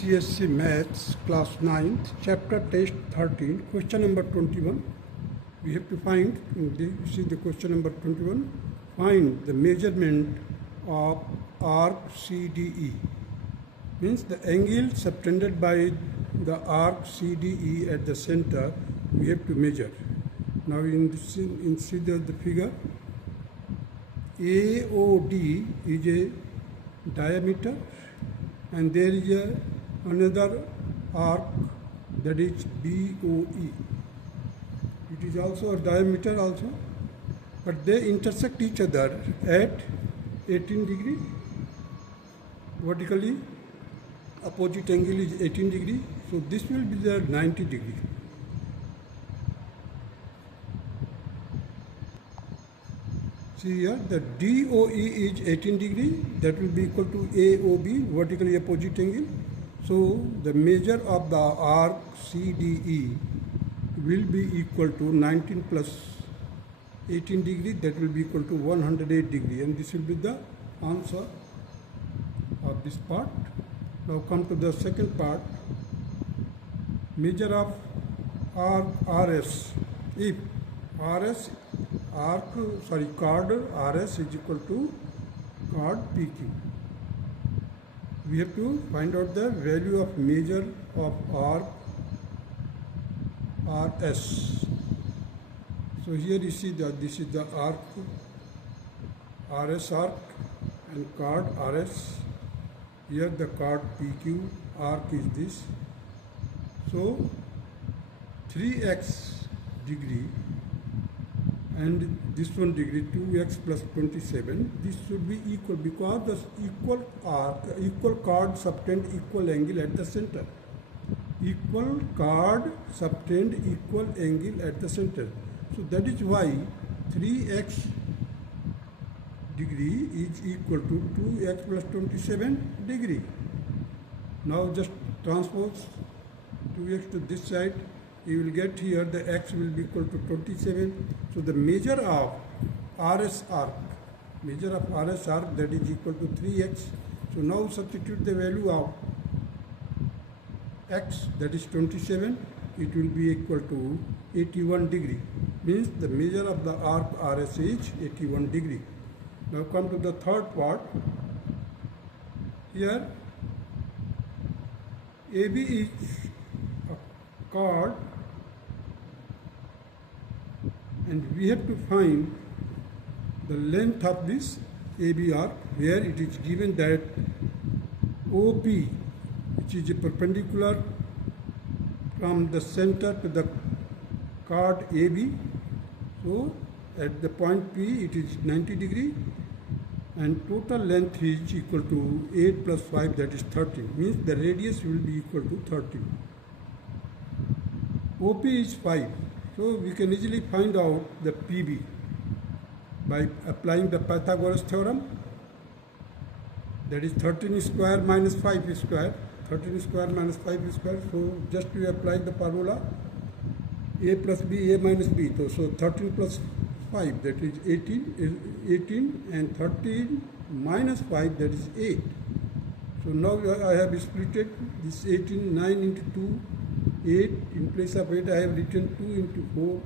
ICSE Maths Class 9th, Chapter Test 13, Question number 21. We have to find, this is the question number 21, find the measurement of arc CDE. Means the angle subtended by the arc CDE at the center, we have to measure. Now in see the figure, AOD is a diameter, and there is another arc, that is BOE. It is also a diameter also, but they intersect each other at 18 degree. Vertically opposite angle is 18 degree, so this will be the 90 degree. See here, the DOE is 18 degree, that will be equal to AOB, vertically opposite angle. So the measure of the arc CDE will be equal to 19 plus 18 degree, that will be equal to 108 degree, and this will be the answer of this part. Now come to the second part, measure of arc RS. If chord RS is equal to chord PQ. We have to find out the value of measure of arc RS. So here you see that this is the arc, RS arc, and chord RS. Here the chord PQ, arc is this. So 3x degree and this one degree, 2x plus 27, this should be equal, because the equal arc, equal chord subtend equal angle at the center. Equal chord subtend equal angle at the center. So that is why 3x degree is equal to 2x plus 27 degree. Now just transpose 2x to this side, you will get here the x will be equal to 27. So the measure of RS arc, that is equal to 3x. So now substitute the value of x, that is 27, it will be equal to 81 degree. Means the measure of the arc RS is 81 degree. Now come to the third part. Here AB is a chord, and we have to find the length of this AB arc, where it is given that OP, which is a perpendicular from the center to the chord AB. So at the point P it is 90 degree, and total length is equal to 8 plus 5, that is 13. Means the radius will be equal to 13. OP is 5. So we can easily find out the PB by applying the Pythagoras theorem. That is 13 square minus 5 square. 13 square minus 5 square. So just we apply the formula A plus B, A minus B. So 13 plus 5, that is 18, and 13 minus 5, that is 8. So now I have split this 18, 9 into 2, 8, in place of 8 I have written 2 into 4.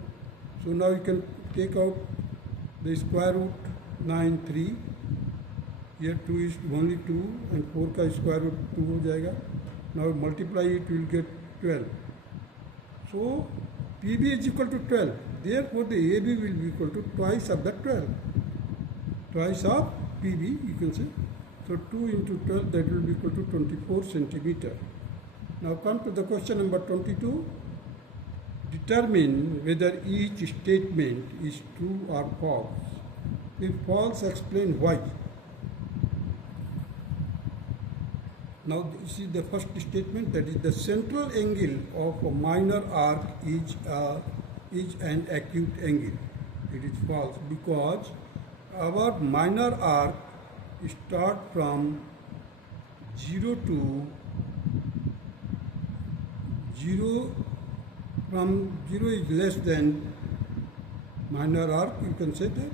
So now you can take out the square root, 9, 3. Here 2 is only 2, and 4 ka square root 2 ho jayega. Now multiply it, you will get 12. So PB is equal to 12. Therefore the AB will be equal to twice of the 12. Twice of PB, you can say. So 2 into 12, that will be equal to 24 centimeter. Now come to the question number 22. Determine whether each statement is true or false. If false, explain why. Now this is the first statement, that is the central angle of a minor arc is an acute angle. It is false, because our minor arc start from 0 to 0, from 0 is less than minor arc, you can say that.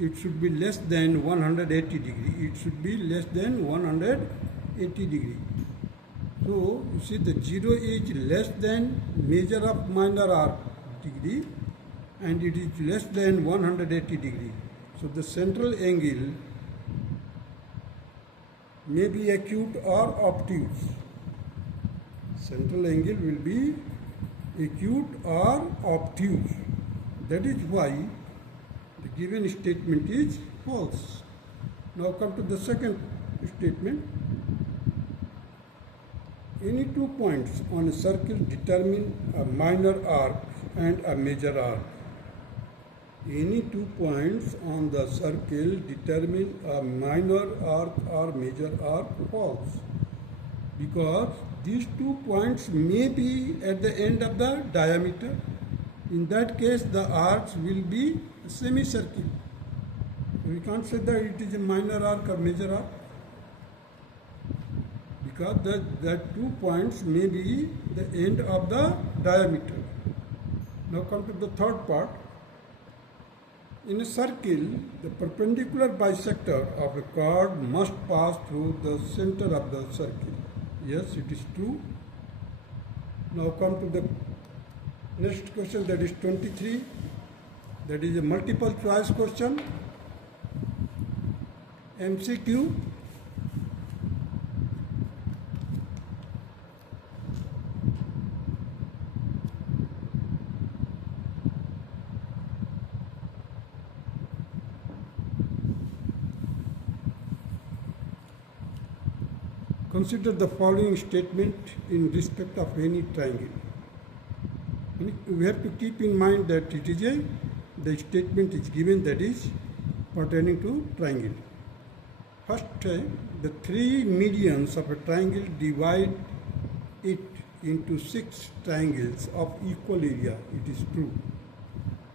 It should be less than 180 degree. It should be less than 180 80 degree. So you see the 0 is less than measure of minor arc degree and it is less than 180 degree. So the central angle may be acute or obtuse. Central angle will be acute or obtuse. That is why the given statement is false. Now come to the second statement. Any 2 points on a circle determine a minor arc and a major arc. Any 2 points on the circle determine a minor arc or major arc. False. Because these 2 points may be at the end of the diameter. In that case, the arcs will be a semicircle. We can't say that it is a minor arc or major arc. Because that 2 points may be the end of the diameter. Now come to the third part. In a circle, the perpendicular bisector of a chord must pass through the center of the circle. Yes, it is true. Now come to the next question, that is 23. That is a multiple choice question. MCQ. Consider the following statement in respect of any triangle. We have to keep in mind that it is the statement is given that is pertaining to triangle. First, the 3 medians of a triangle divide it into 6 triangles of equal area. It is true.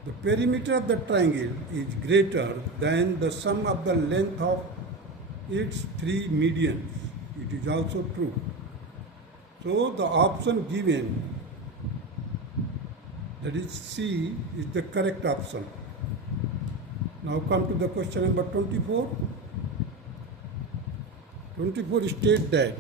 The perimeter of the triangle is greater than the sum of the length of its 3 medians. It is also true. So the option given, that is C, is the correct option. Now come to the question number 24. 24 states that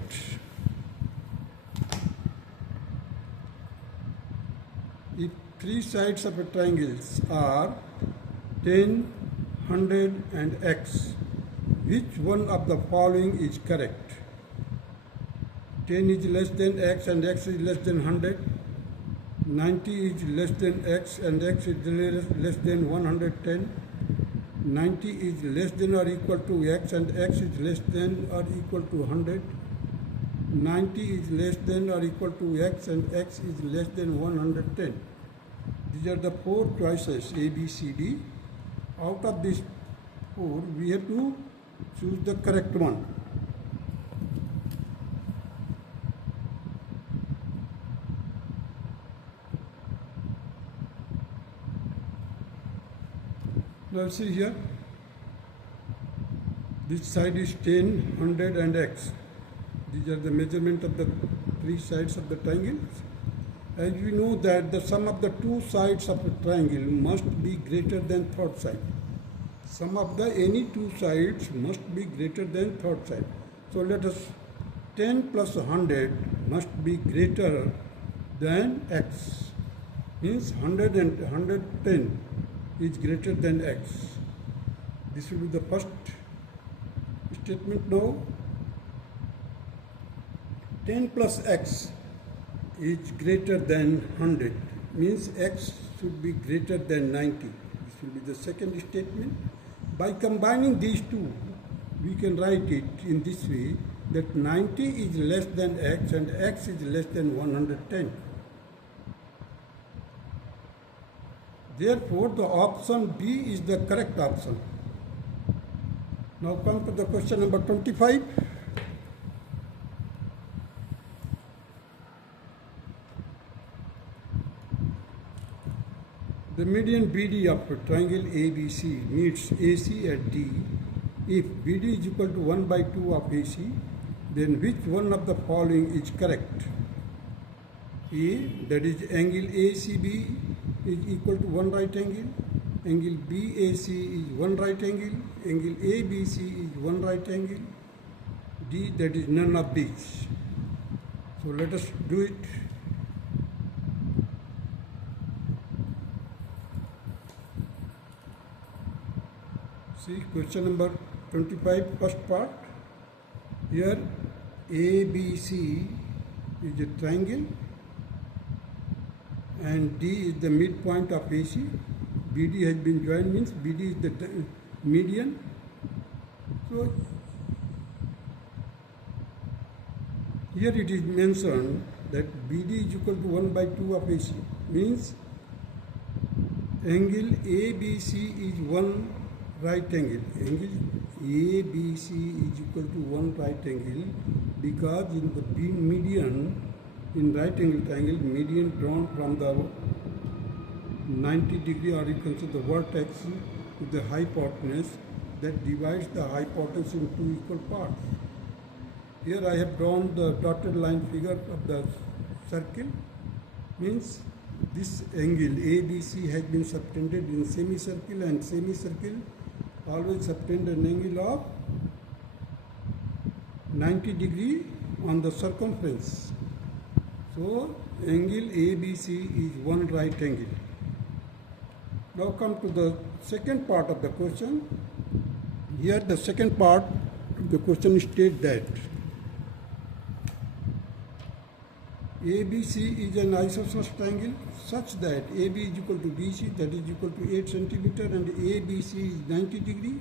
if 3 sides of a triangle are 10, 100 and x, which one of the following is correct? 10 is less than x and x is less than 100. 90 is less than x and x is less than 110. 90 is less than or equal to x and x is less than or equal to 100. 90 is less than or equal to x and x is less than 110. These are the 4 choices, A, B, C, D. Out of these 4, we have to choose the correct one. Now see here, this side is 10, 100 and x. These are the measurement of the 3 sides of the triangle. As we know that the sum of the 2 sides of a triangle must be greater than third side. Sum of the any 2 sides must be greater than third side. So let us 10 plus 100 must be greater than x. Means 100 and 110 is greater than x. This will be the first statement now. 10 plus x is greater than 100, means x should be greater than 90. This will be the second statement. By combining these two, we can write it in this way, that 90 is less than x and x is less than 110. Therefore, the option B is the correct option. Now come to the question number 25. The median BD of a triangle ABC meets AC at D. If BD is equal to 1 by 2 of AC, then which one of the following is correct? A, that is angle ACB is equal to 1 right angle, angle BAC is 1 right angle, angle ABC is 1 right angle. D, that is none of these. So let us do it. See question number 25, first part. Here ABC is a triangle and D is the midpoint of AC. BD has been joined, means BD is the median. So here it is mentioned that BD is equal to 1 by 2 of AC, means angle ABC is one right angle. Angle ABC is equal to one right angle because in the median, in right angle triangle, median drawn from the 90 degree, or you can say the vertex to the hypotenuse, that divides the hypotenuse into two equal parts. Here I have drawn the dotted line figure of the circle, means this angle ABC has been subtended in semicircle, and semicircle always subtend an angle of 90 degree on the circumference. So angle ABC is one right angle. Now come to the second part of the question. Here the second part of the question states that ABC is an isosceles triangle such that AB is equal to BC, that is equal to 8 centimeter, and ABC is 90 degree.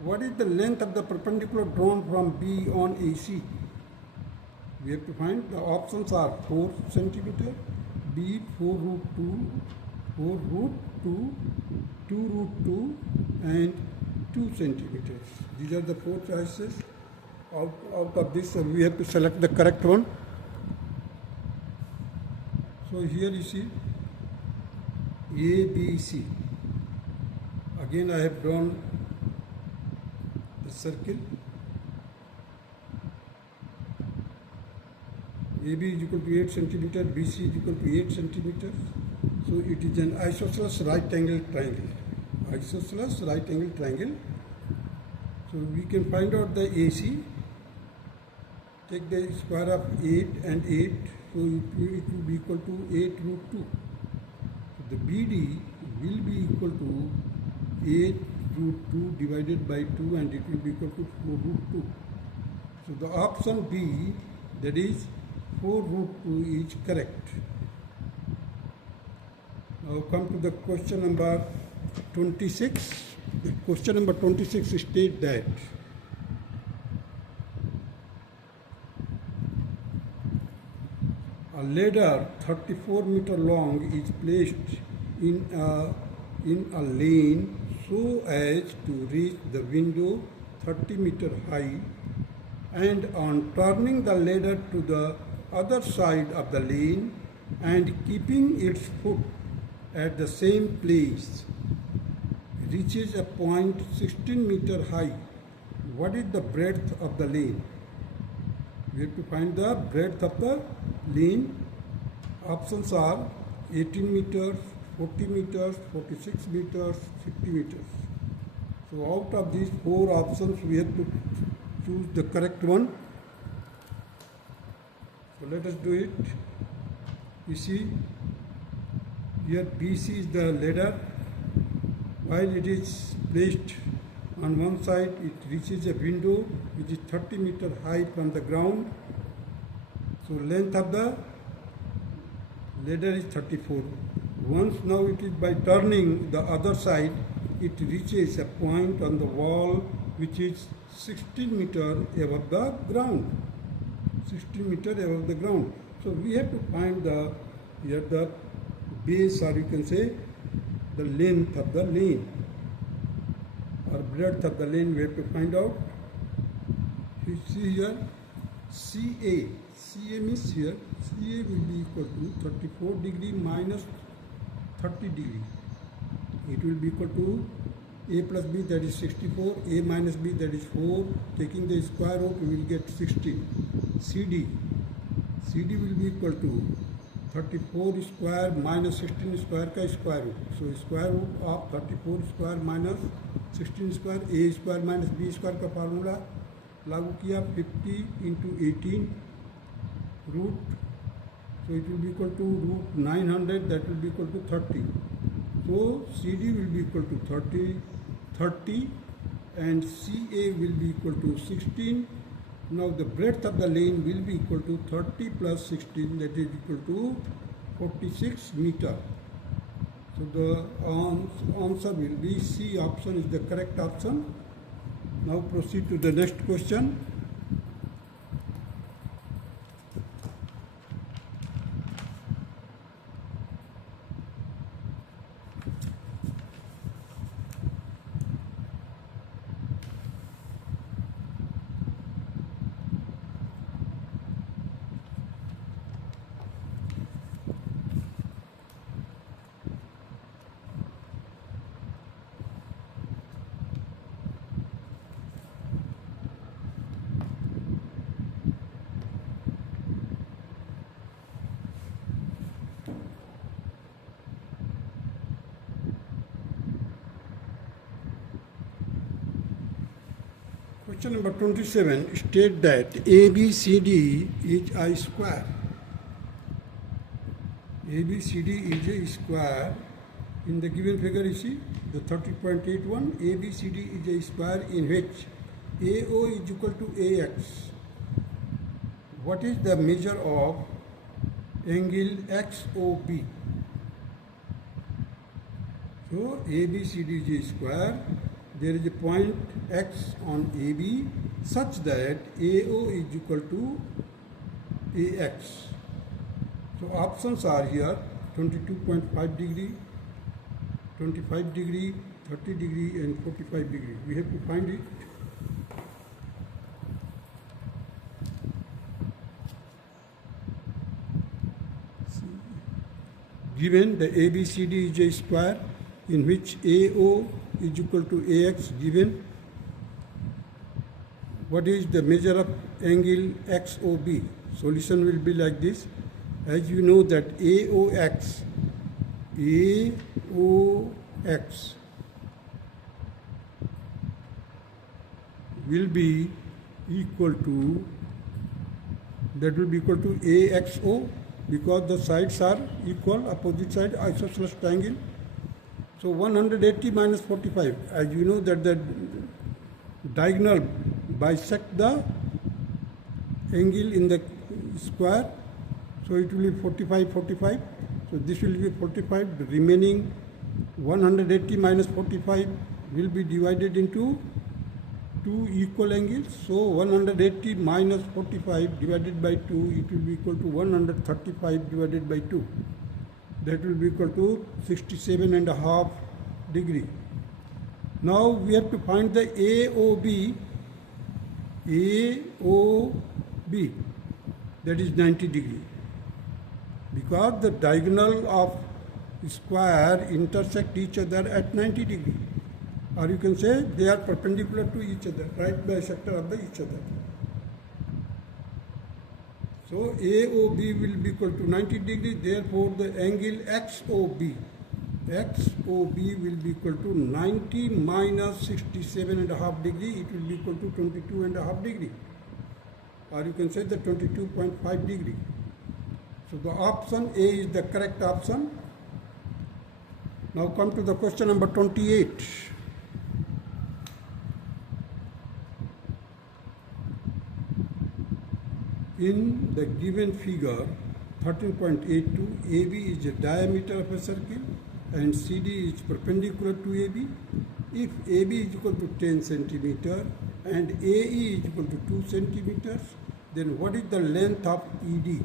What is the length of the perpendicular drawn from B on AC? We have to find. The options are 4 centimeter, B 4 root 2, 4 root 2, 2 root 2, and 2 centimeters. These are the 4 choices. Out of this, we have to select the correct one. So here you see ABC. Again I have drawn the circle. AB is equal to 8 centimeter, BC is equal to 8 centimeters. So it is an isosceles right angle triangle. Isosceles right angle triangle. So we can find out the AC. Take the square of 8 and 8. So it will be equal to 8 root 2. So the BD will be equal to 8 root 2 divided by 2, and it will be equal to 4 root 2. So the option B, that is 4 root 2, is correct. Now come to the question number 26. The question number 26 states that a ladder 34 meter long is placed in a lane so as to reach the window 30 meter high, and on turning the ladder to the other side of the lane and keeping its foot at the same place, reaches a point 16 meter high. What is the breadth of the lane? We have to find the breadth of the lane. Options are 18 meters, 40 meters, 46 meters, 50 meters. So out of these 4 options, we have to choose the correct one. So let us do it. You see, here BC is the ladder. While it is placed on one side, it reaches a window which is 30 meter high from the ground. So length of the ladder is 34. Once now it is by turning the other side, it reaches a point on the wall which is 16 meter above the ground. 16 meter above the ground. So we have to find the base, or you can say the length of the lane, or breadth of the lane. We have to find out. You see here CA. CA means here CA will be equal to 34 degree minus 30 degree. It will be equal to A plus B, that is 64, A minus B, that is 4. Taking the square root, we will get 16. CD will be equal to 34 square minus 16 square का square root. So square root of 34 square minus 16 square, A square minus B square का formula लागू किया 50 into 18 root, so it will be equal to root 900, that will be equal to 30. So CD will be equal to 30 and CA will be equal to 16. Now the breadth of the lane will be equal to 30 plus 16, that is equal to 46 meter. So the answer will be C option is the correct option. Now proceed to the next question. Question number 27, state that ABCD is a square. ABCD is a square. In the given figure you see the 30.81, ABCD is a square in which AO is equal to AX. What is the measure of angle XOB? So ABCD is a square. There is a point X on AB such that AO is equal to AX. So options are here 22.5 degree, 25 degree, 30 degree and 45 degree. We have to find it. Given the ABCD is a square in which AO is equal to AX, given what is the measure of angle XOB? Solution will be like this. As you know that AOX will be equal to, that will be equal to AXO, because the sides are equal, opposite side, isosceles triangle. So 180 minus 45, as you know that the diagonal bisect the angle in the square, so it will be 45, 45. So this will be 45, the remaining 180 minus 45 will be divided into two equal angles. So 180 minus 45 divided by 2, it will be equal to 135 divided by 2. That will be equal to 67.5 degree. Now we have to find the AOB, that is 90 degree. Because the diagonal of square intersect each other at 90 degree. Or you can say they are perpendicular to each other, right bisector of each other. So AOB will be equal to 90 degree, therefore the angle XOB will be equal to 90 minus 67.5 degree, it will be equal to 22.5 degree. Or you can say the 22.5 degree. So the option A is the correct option. Now come to the question number 28. In the given figure 13.82, AB is the diameter of a circle and CD is perpendicular to AB. If AB is equal to 10 centimeter and AE is equal to 2 centimeters, then what is the length of ED?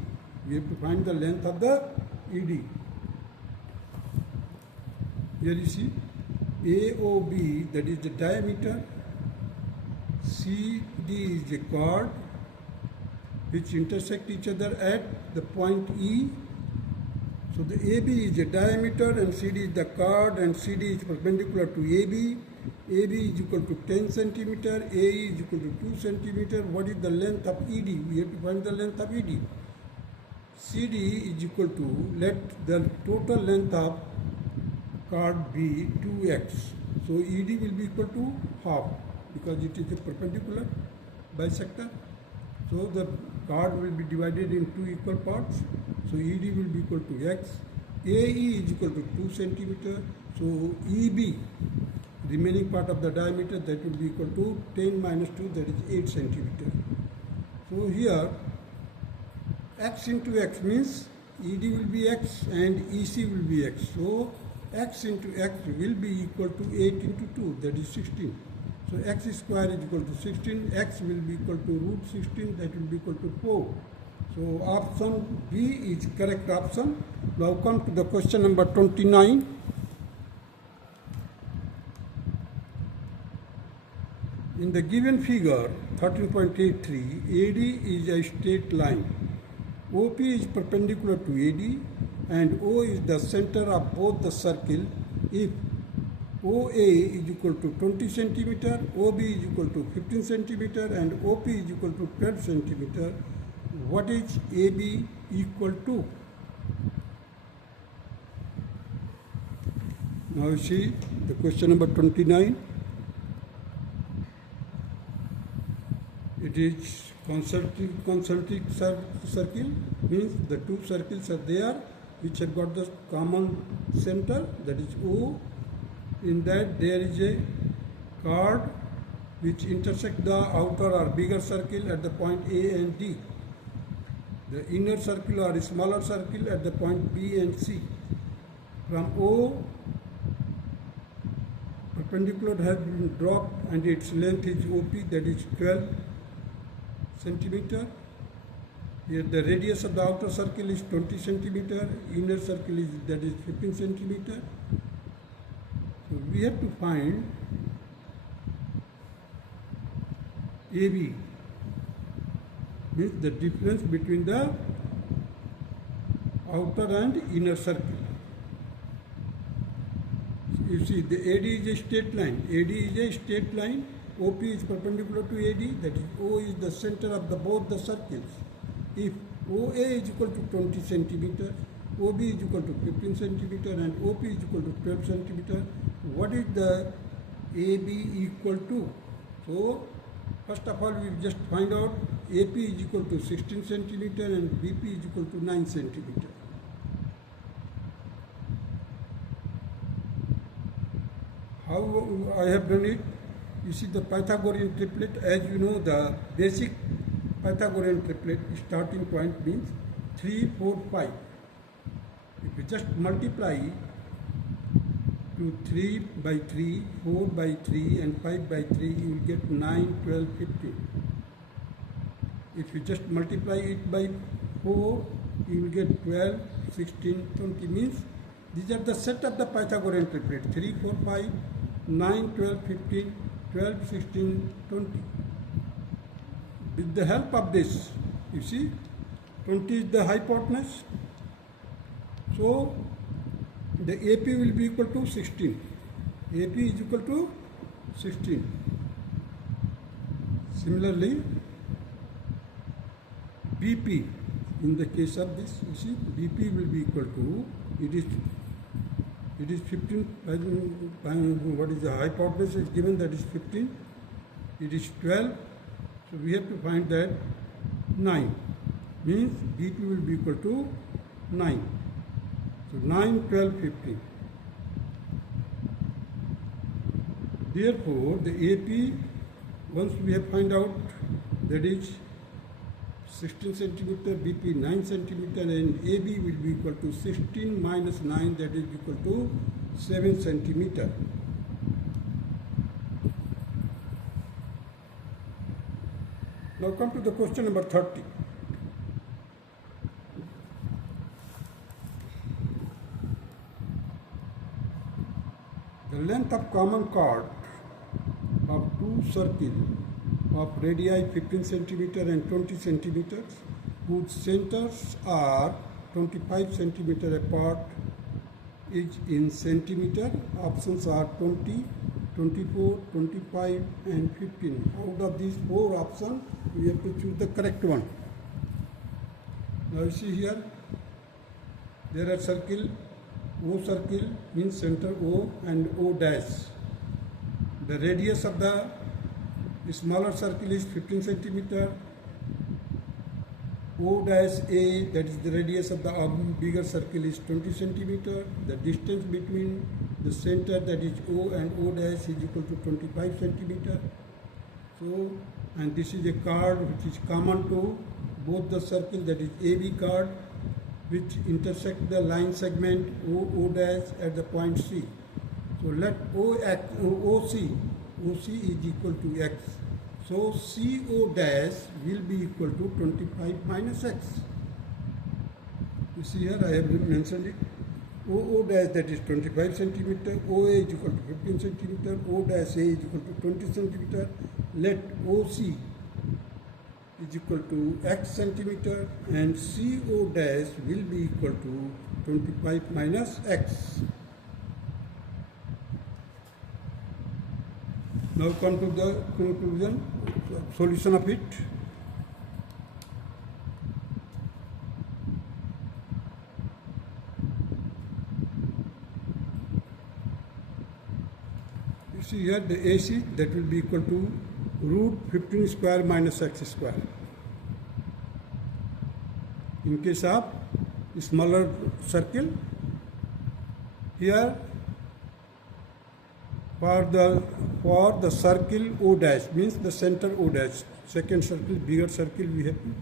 We have to find the length of the ED. Here you see AOB, that is the diameter, CD is the chord which intersect each other at the point E. So the AB is the diameter and CD is the chord and CD is perpendicular to AB. AB is equal to 10 centimeter, AE is equal to 2 centimeter. What is the length of ED? We have to find the length of ED. CD is equal to, let the total length of chord be 2x. So ED will be equal to half because it is a perpendicular. bisector. So the chord will be divided in two equal parts. So ED will be equal to X. AE is equal to 2 centimeter. So EB, remaining part of the diameter, that will be equal to 10 minus 2, that is 8 centimeter. So here X into X means ED will be X and EC will be X. So X into X will be equal to 8 into 2, that is 16. So X square is equal to 16, X will be equal to root 16, that will be equal to 4. So option B is correct option. Now come to the question number 29. In the given figure 13.83, AD is a straight line. OP is perpendicular to AD and O is the center of both the circle. If OA is equal to 20 centimeter, OB is equal to 15 centimeter and OP is equal to 12 centimeter, what is AB equal to? Now you see the question number 29. It is concentric circle, means the two circles are there which have got the common center, that is O. In that there is a chord which intersect the outer or bigger circle at the point A and D. The inner circle or smaller circle at the point B and C. From O, perpendicular has been dropped and its length is OP, that is 12 centimeter. Here the radius of the outer circle is 20 centimeter, inner circle is, that is 15 centimeter. So we have to find AB, means the difference between the outer and inner circle. So you see the AD is a straight line. AD is a straight line. OP is perpendicular to AD, that is O is the center of both the circles. If OA is equal to 20 centimeter, OB is equal to 15 centimeter and OP is equal to 12 centimeter, what is the AB equal to? So first of all we just find out AP is equal to 16 centimeter and BP is equal to 9 centimeter. How I have done it? You see the Pythagorean triplet, as you know the basic Pythagorean triplet starting point means 3, 4, 5. If you just multiply to 3 by 3, 4 by 3 and 5 by 3, you will get 9, 12, 15. If you just multiply it by 4, you will get 12, 16, 20, means these are the set of the Pythagorean triplet, 3, 4, 5, 9, 12, 15, 12, 16, 20. With the help of this, you see, 20 is the hypotenuse. So the AP will be equal to 16. AP is equal to 16. Similarly, BP, in the case of this, you see, BP will be equal to, it is 15, what is the hypotenuse is given, that is 15, it is 12, so we have to find that 9, means BP will be equal to 9. So 9, 12, 15. Therefore, the AP, once we have find out, that is 16 centimeter, BP 9 centimeter and AB will be equal to 16 minus 9, that is equal to 7 centimeter. Now come to the question number 30. The length of common chord of two circles of radii 15 centimeter and 20 centimeters, whose centers are 25 centimeter apart, is in centimeter. Options are 20, 24, 25 and 15. Out of these four options, we have to choose the correct one. Now you see here, there are circle, O circle means center O and O dash. The radius of the The smaller circle is 15 centimeter. O dash A, that is the radius of the bigger circle, is 20 centimeter. The distance between the center, that is O, and O dash is equal to 25 centimeter. So, and this is a chord which is common to both the circle, that is AB chord, which intersect the line segment O dash at the point C. So let OC is equal to X. So CO dash will be equal to 25 minus X. You see here I have mentioned it. OO dash, that is 25 centimeter, OA is equal to 15 centimeter, O dash A is equal to 20 centimeter. Let OC is equal to X centimeter and CO dash will be equal to 25 minus X. Now come to the conclusion, solution of it. You see here the AC, that will be equal to root 15 square minus X square. In case of smaller circle, here for the circle O dash, means the center O dash, second circle, bigger circle we have to,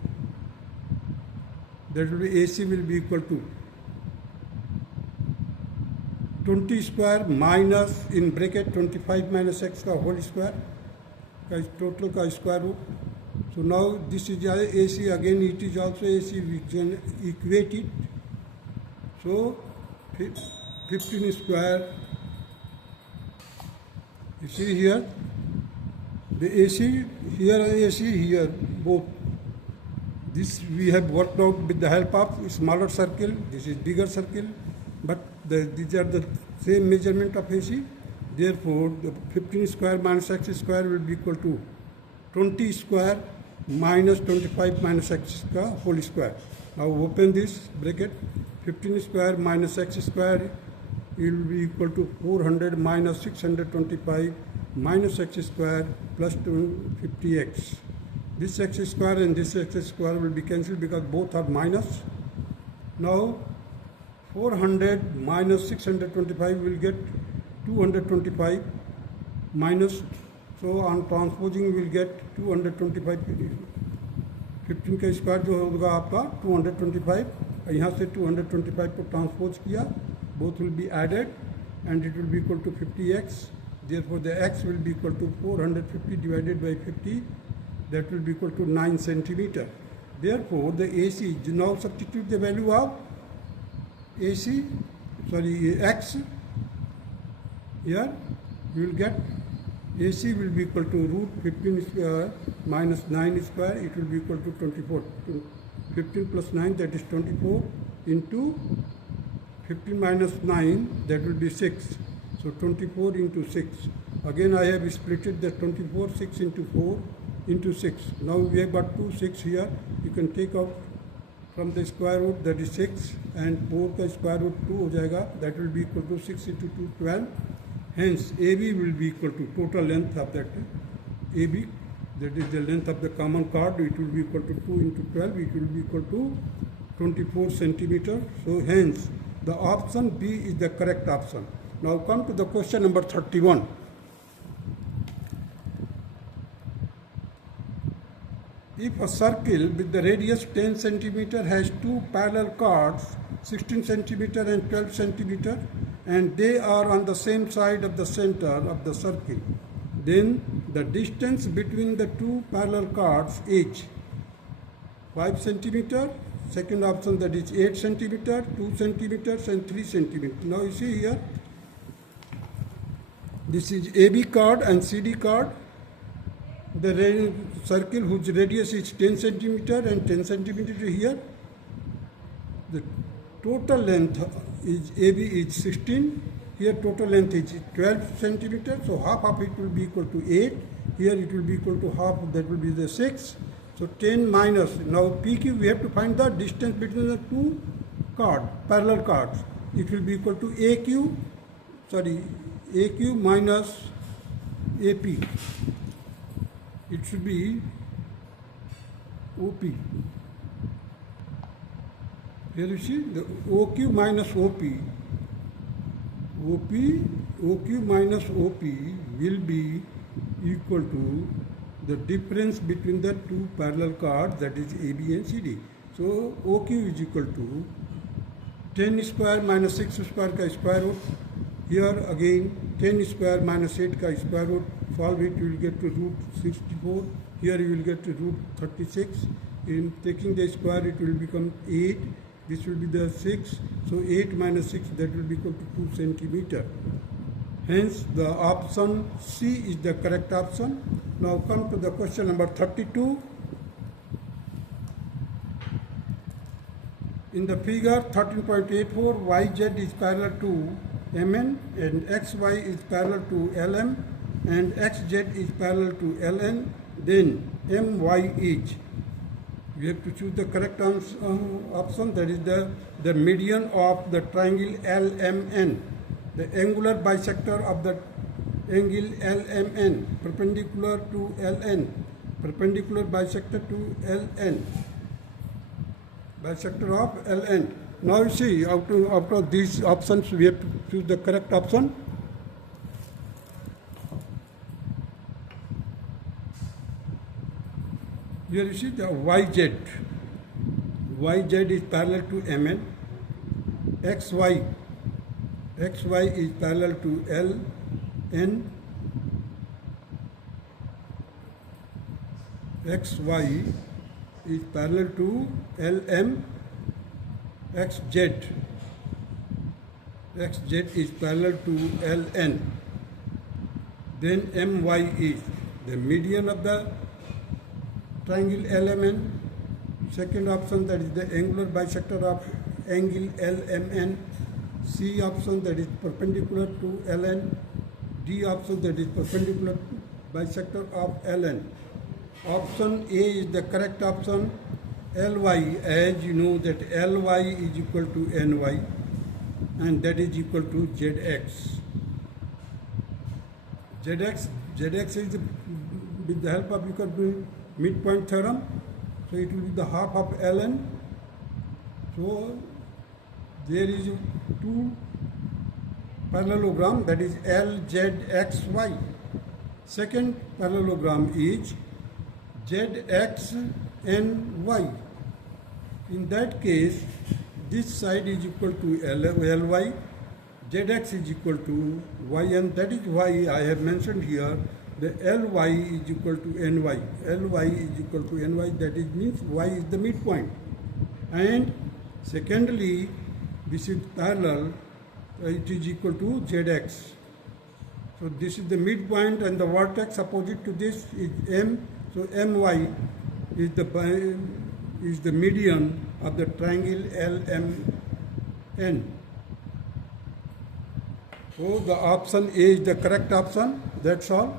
that will be AC will be equal to 20 square minus in bracket 25 minus X का whole square का total का square root. So now this is AC, again it is also AC, we can equate it. So 15 square. You see here, the AC, here AC, here both. This we have worked out with the help of smaller circle, this is bigger circle, but these are the same measurement of AC. Therefore, the 15 square minus X square will be equal to 20 square minus 25 minus X whole square. Now open this bracket, 15 square minus X square, it will be equal to 400 minus 625 minus X square plus 50X. This X square and this X square will be cancelled because both are minus. Now 400 minus 625 will get 225 minus, so on transposing we will get 225, 15 का square जो होगा आपका 225, यहाँ से 225 को transpose किया, both will be added and it will be equal to 50x. Therefore the x will be equal to 450 divided by 50, that will be equal to 9 centimeter. Therefore the AC, now substitute the value of x here, you will get AC will be equal to root 15 square minus 9 square, it will be equal to 24. 15 plus 9, that is 24, into 15 minus 9, that will be 6. So 24 into 6. Again I have split the 24, 6 into 4 into 6. Now we have got 2 6 here. You can take out from the square root, that is 6, and 4 का square root 2 हो जाएगा, that will be equal to 6 into 2, 12. Hence AB will be equal to total length of that AB, that is the length of the common chord, it will be equal to 2 into 12, it will be equal to 24 centimeter. So hence the option B is the correct option. Now come to the question number 31. If a circle with the radius 10 centimeter has two parallel chords 16 centimeter and 12 centimeter, and they are on the same side of the center of the circle, then the distance between the two parallel chords is 5 centimeter, second option that is 8 centimeter, 2 centimeters and 3 centimeter. Now you see here, this is AB chord and CD chord. The circle whose radius is 10 centimeter and 10 centimeter here. The total length is AB is 16. Here total length is 12 centimeter. So half of it will be equal to 8. Here it will be equal to half, that will be the 6. So 10 minus, now PQ we have to find the distance between the two parallel chords. It will be equal to AQ minus AP. it should be OP. Here you see the OQ minus OP. OQ minus OP will be equal to the difference between the two parallel chords, that is AB and CD. So OQ is equal to 10 square minus 6 square का square root. Here again 10 square minus 8 का square root. Solve it, you will get to root 64. Here you will get to root 36. In taking the square, it will become 8. This will be the 6. So 8 minus 6, that will be equal to 2 centimeter. Hence, the option C is the correct option. Now come to the question number 32. In the figure 13.84, YZ is parallel to MN and XY is parallel to LM and XZ is parallel to LN, then MY is. We have to choose the correct option, that is the median of the triangle LMN, the angular bisector of the angle LMN, perpendicular to LN, perpendicular bisector to LN, bisector of LN. Now you see, out of these options, we have to choose the correct option. Here you see the YZ. YZ is parallel to MN. XY is parallel to LN. XY is parallel to LM. XZ is parallel to LN. Then MY is the median of the triangle LMN. Second option, that is the angular bisector of angle LMN. C option, that is perpendicular to LN. D option, that is perpendicular bisector of LN. Option A is the correct option. Ly, as you know that Ly is equal to Ny and that is equal to Zx. Zx is with the help of, you can do midpoint theorem, so it will be the half of ln. So there is two parallelogram, that is LZXY. Second parallelogram is ZXNY. In that case, this side is equal to Ly, Zx is equal to y, and that is why I have mentioned here the Ly is equal to Ny. Ly is equal to Ny, that is means y is the midpoint. And secondly, this is parallel, it is equal to Zx. So this is the midpoint and the vertex opposite to this is M. So My is the median of the triangle LMN. So the option A is the correct option. That's all.